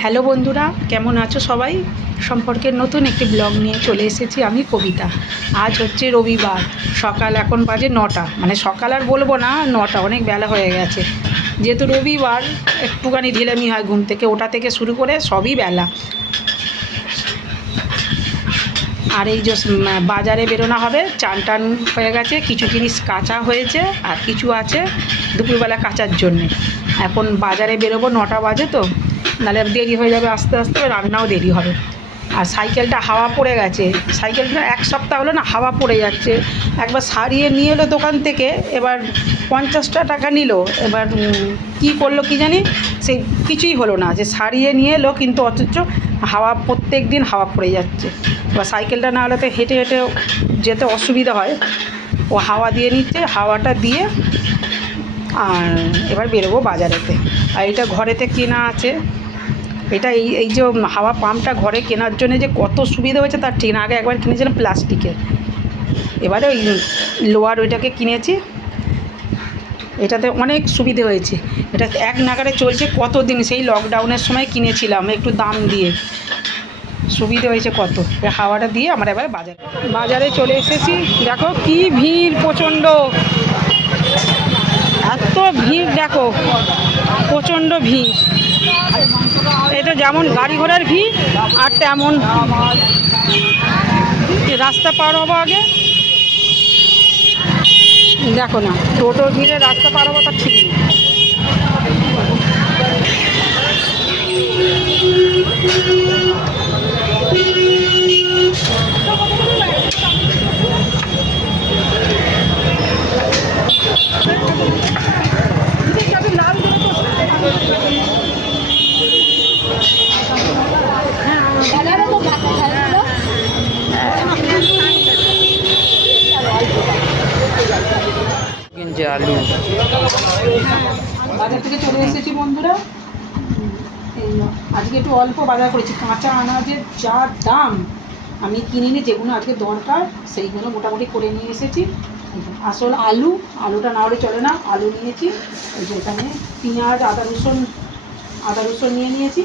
Hello বন্ধুরা, কেমন আছো সবাই? সম্পর্কের নতুন একটি ব্লগ নিয়ে চলে এসেছি আমি, কবিতা। আজ হচ্ছে রবিবার, সকাল এখন বাজে 9টা, মানে সকাল আর বলবো না, 9টা, অনেক বেলা হয়ে গেছে। যেহেতু রবিবার একটুখানি ঢিলামি হয়, ঘুম থেকে ওটা থেকে শুরু করে সবই বেলা। আর এই যে বাজারে বেরোনো হবে, চান টান হয়ে গেছে, কিছু জিনিস কাঁচা হয়েছে আর কিছু আছে দুপুরবেলা কাচার জন্যে। এখন বাজারে বেরোবো, 9টা বাজে তো, নাহলে দেরি হয়ে যাবে, আস্তে আস্তে রান্নাও দেরি হবে। আর সাইকেলটা হাওয়া পড়ে গেছে, সাইকেলটা এক সপ্তাহ হলো না, হাওয়া পড়ে যাচ্ছে। একবার সারিয়ে নিয়ে এলো দোকান থেকে, এবার 50টা টাকা নিল। এবার কী করলো কি জানি, সেই কিছুই হলো না, যে সারিয়ে নিয়ে এলো কিন্তু অথচ হাওয়া, প্রত্যেক দিন হাওয়া পড়ে যাচ্ছে। এবার সাইকেলটা না হলে তো হেঁটে হেঁটে যেতে অসুবিধা হয়, ও হাওয়া দিয়ে নিচ্ছে, হাওয়াটা দিয়ে আর এবার বেরোবো বাজারেতে। আর এটা ঘরেতে কেনা আছে, এটা এই যে হাওয়া পাম্পটা ঘরে কেনার জন্য যে কত সুবিধা হয়েছে তার ঠিক না। আগে একবার কিনেছিলাম প্লাস্টিকের, এবারে ওই লোহার ওইটাকে কিনেছি। এটাতে অনেক সুবিধে হয়েছে, এটা এক নাগারে চলছে কত দিন, সেই লকডাউনের সময় কিনেছিলাম একটু দাম দিয়ে, সুবিধে হয়েছে কত। হাওয়াটা দিয়ে আমরা এবার বাজারে চলে এসেছি। দেখো কি ভিড়, প্রচণ্ড, এত ভিড়, দেখো প্রচণ্ড ভিড়। এটা যেমন গাড়ি ঘোড়ার ভিড়, আর তেমন রাস্তা পার হবো আগে, দেখো না, টোটো ভিড়ে রাস্তা পার হবো তার ঠিক নেই। আলু বাজার থেকে চলে এসেছি বন্ধুরা। এই আজকে একটু অল্প বাজার করেছি, কাঁচা আনাজের যা দাম, আমি কিনিনি, যেগুলো আজকে দরকার সেইগুলো মোটামুটি করে নিয়ে এসেছি। আসল আলুটা না হলে চলে না, আলু নিয়েছি। এই যে এখানে পেঁয়াজ, আদা রসুন নিয়ে নিয়েছি।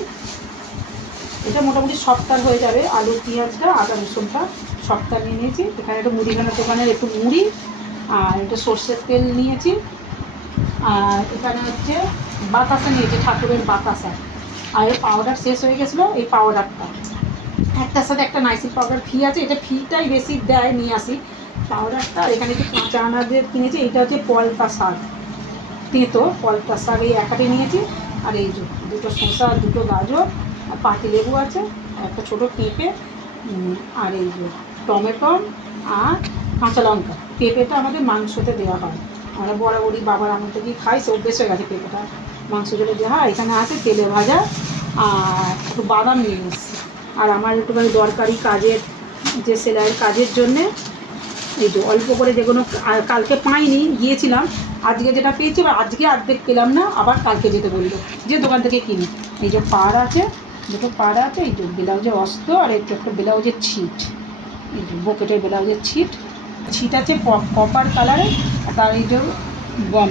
এটা মোটামুটি সপ্তাহ হয়ে যাবে, আলু পেঁয়াজটা আদা রসুনটা সপ্তাহ নিয়ে নিয়েছি। এখানে একটু মুদিখানার দোকানের একটু মুড়ি আর একটু সর্ষের তেল নিয়েছি। আর এখানে হচ্ছে বাতাসা নিয়েছি, ঠাকুরের বাতাসা। আর এই পাউডার শেষ হয়ে গেছিলো, এই পাউডারটা একটার সাথে একটা নাইসিল পাউডার ফ্রি আছে, এটা ফ্রিটাই বেশি দেয়, নিয়ে আসি পাউডারটা। এখানে একটু কাঁচা আনাজের কিনেছি, এইটা হচ্ছে পলতা শাক, তেঁতো পলতা শাক, এই একাটে নিয়েছি। আর এই যে দুটো শসা, দুটো গাজর, আর পাতিলেবু আছে, একটা ছোটো পেঁপে, আর এই যে টমেটো আর কাঁচা লঙ্কা। পেঁপেটা আমাদের মাংসতে দেওয়া হয়, আমরা বরাবরই বাবার আমল থেকেই খাই, সে অভ্যেস হয়ে গেছে পেঁপেটা মাংস জলে দেওয়া হয়। এখানে আছে তেলে ভাজা আর একটু বাদাম নিয়ে এসেছি। আর আমার একটুখানি দরকারি কাজের, যে সেলাইয়ের কাজের জন্যে এই যে অল্প করে, যেগুলো কালকে পাইনি, গিয়েছিলাম, আজকে যেটা পেয়েছি, বা আজকে অর্ধেক পেলাম না, আবার কালকে যেতে বললো, যে দোকান থেকে কিনি। এই যে পাড় আছে, দুটো পাড় আছে, এই যে ব্লাউজের অস্ত, আর একটু একটা ব্লাউজের ছিট, এই যে বকেটের ব্লাউজের ছিট আছে কপার কালারের। আর তার এই যে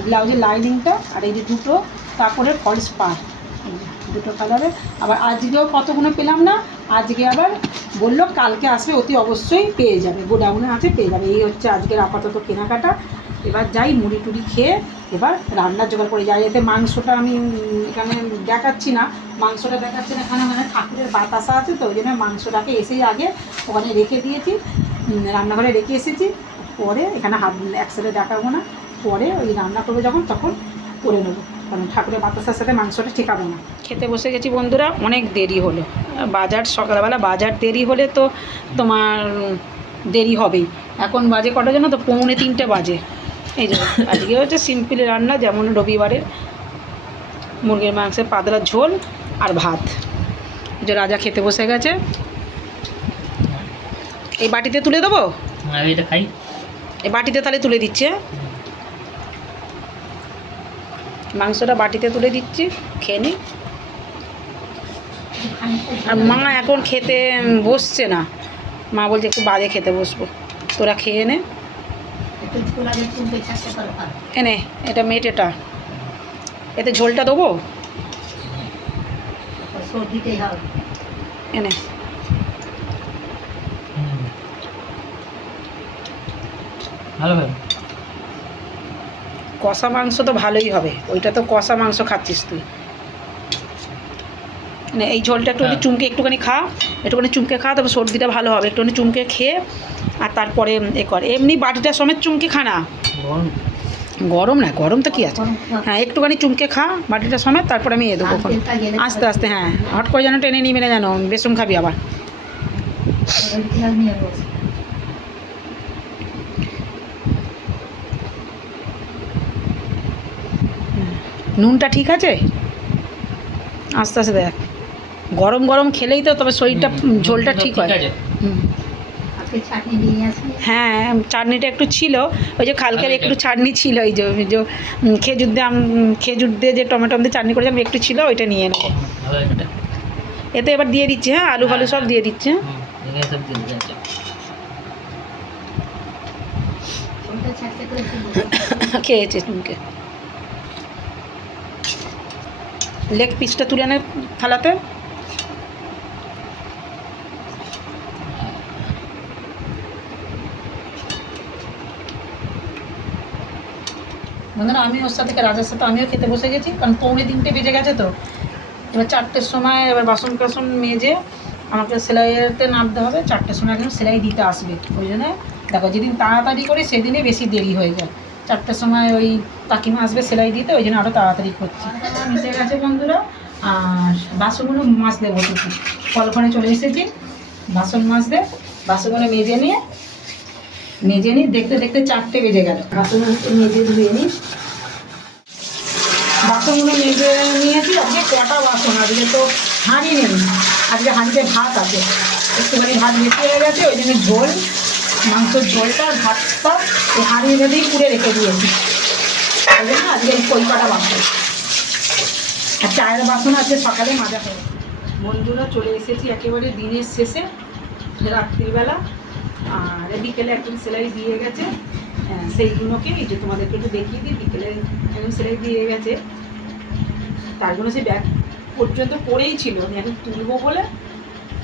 ব্লাউজের লাইনিংটা, আর এই যে দুটো কাপড়ের ফলস পাড়, দুটো কালারের। আবার আজকেও কতগুলো পেলাম না, আজকে আবার বললো কালকে আসবে, অতি অবশ্যই পেয়ে যাবে, গোডাউনে আছে, পেয়ে যাবে। এই হচ্ছে আজকের আপাতত কেনাকাটা। এবার যাই মুড়ি টুড়ি খেয়ে এবার রান্নার জোগাড় করে যাই। এতে মাংসটা আমি এখানে দেখাচ্ছি না, এখানে মানে ঠাকুরের বাতাসা আছে তো, ওই জন্য মাংসটাকে এসেই আগে ওখানে রেখে দিয়েছি, রান্নাঘরে রেখে এসেছি। পরে এখানে একসাথে দেখাবো না, পরে ওই রান্না করবো যখন, তখন করে নেবো, কারণ ঠাকুরের বাতাসার সাথে মাংসটা ঠেকাবো না। খেতে বসে গেছি বন্ধুরা, অনেক দেরি হলো। সকালবেলা বাজার দেরি হলে তো তোমার দেরি হবেই। এখন বাজে কটা জানো তো, 2:45 বাজে। এই যে আজকে হচ্ছে সিম্পল রান্না, যেমন রবিবারের মুরগির মাংসের পাতলা ঝোল আর ভাত। যে রাজা খেতে বসে গেছে, এই বাটিতে তুলে দেবো, এটা খাই, এই বাটিতে তাহলে তুলে দিচ্ছে, মাংসটা বাটিতে তুলে দিচ্ছি, খেয়ে নি। আর মা এখন খেতে বসছে না, মা বলছে একটু বাজে খেতে বসবো, তোরা খেয়ে নে। এনে এটা মেটেটা, এতে ঝোলটা দেবো, সর্দিতেই হবে এনে ভালো ভালো কষা মাংস তো ভালোই হবে, ওইটা তো কষা মাংস খাচ্ছিস তুই। মানে এই ঝোলটা একটুখানি হ্যাঁ। চুমকে একটুখানি খা, একটুখানি চুমকে খা, তবে সর্দিটা ভালো হবে। একটুখানি চুমকে খেয়ে আর তারপরে এ কর, এমনি বাটিটা সমেত চুমকে খা না। গরম গরম না, গরম তো কি আছে, গরম হ্যাঁ একটুখানি চুমকে খা বাটিটা সমেত, তারপরে আমি এ দেবো আর তেলটা গেলে আস্তে আস্তে। হ্যাঁ হট করে যেন টেনে নিবি না, যেন বেসন খাবি আবার। নিয়ে বসে নুনটা ঠিক আছে, আস্তে আস্তে দেখ। গরম গরম খেলেই তো তবে শরীরটা ঝোলটা ঠিক হয়। হুম। আজকে চাটনি নিয়ে আসি হ্যাঁ চাটনিটা একটু ছিল, ওই যে কালকের একটু চাটনি ছিল, ওই যে খেজুর দিয়ে যে টমেটো দিয়ে চাটনি করেছিলাম একটু ছিল, ওইটা নিয়ে নেবো। ভালো এটা এতে এবার দিয়ে দিচ্ছি, হ্যাঁ আলু ফালু সব দিয়ে দিচ্ছি। এখানে সব দিয়ে দিয়েছে ওটা ছাড়তে করে একটু খেয়েছে চুমকে। লেগ পিসটা তুলে আনে থালাতে। বন্ধুরা আমি ওর সাথে রাজার সাথে আমিও খেতে বসে গেছি, কারণ 2:45 বেজে গেছে তো। এবার 4টের সময় এবার বাসন টাসন মেজে আমাকে সেলাইতে নামতে হবে, 4টের সময় একজন সেলাই দিতে আসবে। ওই জন্য দেখো যেদিন তাড়াতাড়ি করি সেদিনই বেশি দেরি হয়ে যায়। 4টের সময় ওই কাকিমা আসবে সেলাই দিতে, ওই জন্য আরও তাড়াতাড়ি করছি। মিশে গেছে বন্ধুরা, আর বাসনগুলো মাজতে বসেছি, কলখানে চলে এসেছি বাসন মাজতে। বাসনগুলো মেজে নিয়ে দেখতে দেখতে 4টে বেজে গেল। বাসনগুলো মেজে ধুয়ে নিই। বাসনগুলো মেজে নিয়েছি। আজকে কটা বাসন, আজকে তো হাঁড়ি নেই, আজকে হাঁড়িতে ভাত আছে, একটুখানি ভাত বেশি হয়ে গেছে, ওই জন্য ঝোল, মাংসের ঝোলটা ভাতটা এই হাঁড়ির ভেবেই পুড়ে রেখে দিয়েছি। ওই জন্য আজকে এই কটা বাসন, আর চায়ের বাসন আছে সকালে মাজা হয়ে। বন্ধুরা চলে এসেছি একেবারে দিনের শেষে, রাত্রিবেলা, আর বিকেলে একজন সেলাই দিয়ে গেছে, সেইগুলোকে এই যে তোমাদেরকে একটু দেখিয়ে দিই। বিকেলে একজন সেলাই দিয়ে গেছে, তার জন্য সে ব্যাগ পর্যন্ত পরেই ছিল, আমি এখন তুলবো বলে।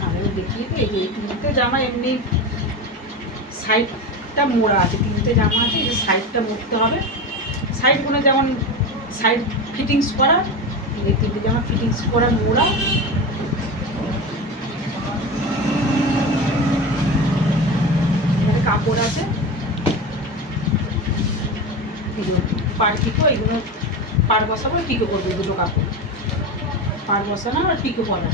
আর আমি দেখিয়ে দিই, এই যে এই 3টে জামা এমনি সাইডটা মোড়া আছে, 3টে জামা আছে, এই যে সাইডটা মুড়তে হবে। সাইডগুলো যেমন সাইড ফিটিংস করা, এই 3টে জামা ফিটিংস করা মোড়া। কাপড় আছে, পার পিকো, এগুলো পার বসাবো, পিকো করবো, দুটো কাপড় পার বসানো আর পিকো করা।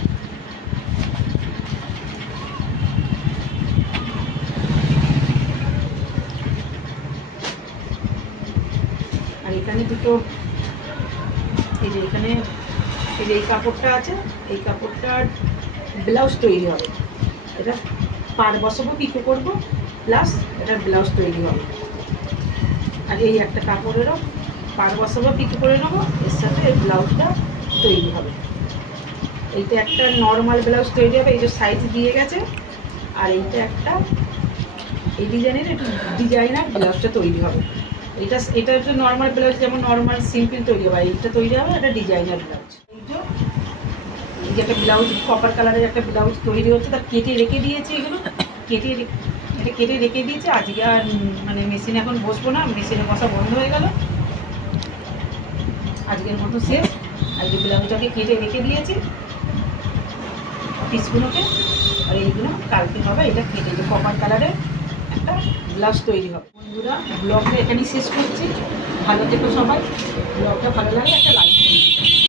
আর এখানে দুটো, এই যে এখানে এই যে এই কাপড়টা আছে, এই কাপড়টার ব্লাউজ তৈরি হবে। এটা পার বসাবো, পিকো করবো, প্লাস এটার ব্লাউজ তৈরি হবে। আর এই একটা কাপড়েরও পার বসাবো, পিকো করে নেবো, এর সাথে এই ব্লাউজটা তৈরি হবে। এইটা একটা নর্মাল ব্লাউজ তৈরি হবে, এই যে সাইজ দিয়ে গেছে। আর এইটা একটা এই ডিজাইনের একটু ডিজাইনার ব্লাউজটা তৈরি হবে। এটা হচ্ছে নর্মাল ব্লাউজ, যেমন নর্মাল সিম্পল তৈরি হবে, এইটা তৈরি হবে একটা ডিজাইনার ব্লাউজ। এই যে একটা ব্লাউজ কপার কালারের একটা ব্লাউজ তৈরি হচ্ছে, তা কেটে রেখে দিয়েছি, এগুলো কেটে রেখে দিয়েছি। আজকে আর মানে মেশিনে এখন বসবো না, মেশিনে বসা বন্ধ হয়ে গেল, আজকের মতো শেষ। আর এই ব্লাউজটাকে কেটে রেখে দিয়েছি পিসগুলোকে, আর এইগুলো কালকে হবে। এটা কেটে যে কপার কালারের একটা ব্লাউজ তৈরি হবে। বন্ধুরা ব্লগটা এখানেই শেষ করছি, ভালো থেকো সবাই, ব্লগটা ভালো লাগে একটা লাইক